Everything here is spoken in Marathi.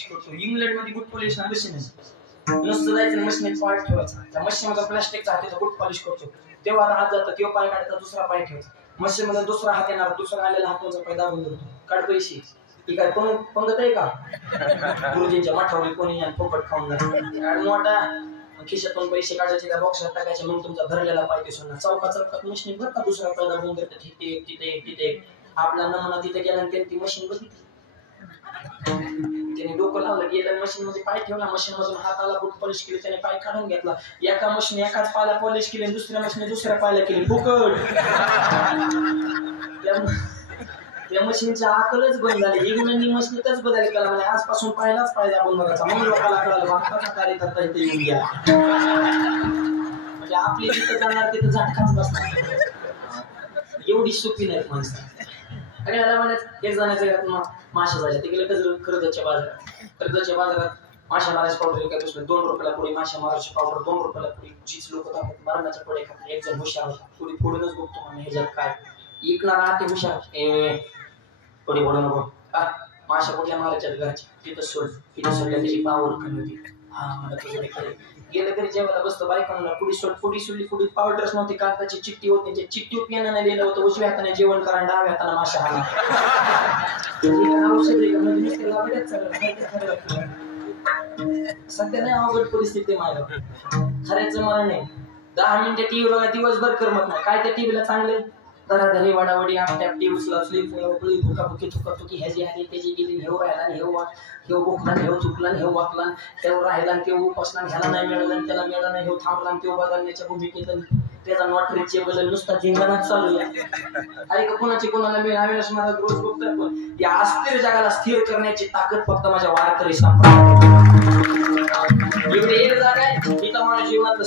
पॉलिश करतो. इंग्लंड मध्ये बूट पॉलिश ना मशीन नुसतं जायचं मशीन पार्ट ठेवायचा त्या मशीनचा प्लास्टिकचा हाताचा बूट पॉलिश करतो. तेव्हा हात जातो तेव्हा पाय काढायचा दुसरा पाय ठेवायचा मशीन मध्ये दुसरा हात येणार दुसरा आलेला हाताचा पाय दाबून धरतो काढ पैसे ती काय कोण पंगत आहे का गुरुजींच्या मठावरी कोणी पोपट खाऊन जाणार मोठा खिशातून पैसे काढायचे त्या बॉक्सला टाकायचे मग तुमचा भरलेला पाय दिसून चौका चौकात मशीन भर का दुसरा पाय दाबून धरतात तिथे तिथे तिथे आपला नमुना तिथे गेल्यानंतर ती मशीन बघितली त्याने डोकं लावलं गेल्या मशीन मध्ये पाय ठेवला मशीन मधून हाताला बूट पॉलिश केली त्याने पाय काढून घेतला एका मशीन एकाच पायाला पॉलिश केली दुसऱ्या मशीन दुसऱ्या पायाला केली फुकट त्या मशीनच्या आकलच बंद झाली इंग्लंडी मशीनच बदल केला म्हणजे आजपासून पायलाच पाय दाबून बघायचा मग लोकांना कळालं भारताचा कार्यकर्ता इथे येऊन गेला म्हणजे आपली जिथं जाणार तिथं झटकाच बसणार एवढी सोपी नाही माणसं आणि याला म्हणायचं एक जणांच्या घरात माशा झाल्या ते गेलं कर्जतच्या बाजारात माशा मारायची पावडर काय दुसरं 2 रुपयाला पुढे माशा मारायची पावडर 2 रुपयाला पुढे जीच लोक मरणाच्या पुढे खातात एक जण हुशार होता पुढे फोडूनच बघतो म्हणजे ह्याच्यात काय इकणार आते हुशार पुढे फोडू नको माशा कुठल्या मारायच्या घराच्या तिथं सोडल्या त्याची पावर कमी होती हा मला तुझं नाही गेलं तरी जेवायला बसतो बायकांना पुढी सोडली पावडरच नव्हती कागदाची चिठ्ठी होती त्या चिठ्ठी पेनाने नाही लिहिलं होतं उजव्या हाताने जेवण करा डाव्या हाताने माशा हाना सध्या नाही अवघड परिस्थिती माझ्या खऱ्याचं मरण नाही 10 मिनिटं टीव्ही बघा दिवसभर करमत नाही काय त्या टीव्हीला चांगले धराधरी वाडावडी आपट्या टीव्ही उचलली भुकाभुकी थुकाथुकी ह्याची आणि त्याची गेली हेव राहिला हेव भुकला हेव चुकला हेव वाकला तेव्हा राहिला तेव्हा उपासला ह्याला नाही मिळालं त्याला मिळालं नाही हेव थांबला तेव्हा बदलण्याच्या भूमिकेत त्याचा नॉट रिचेबल नुसता जिंगणाच चालू आहे अरे का कोणाची कोणाला मिळावे मला रोज बघतात पण या अस्थिर जगाला स्थिर करण्याची ताकद फक्त माझ्या वारकरी संप्रदायात एवढी एक जागा आहे इथं माझ्या जीवनात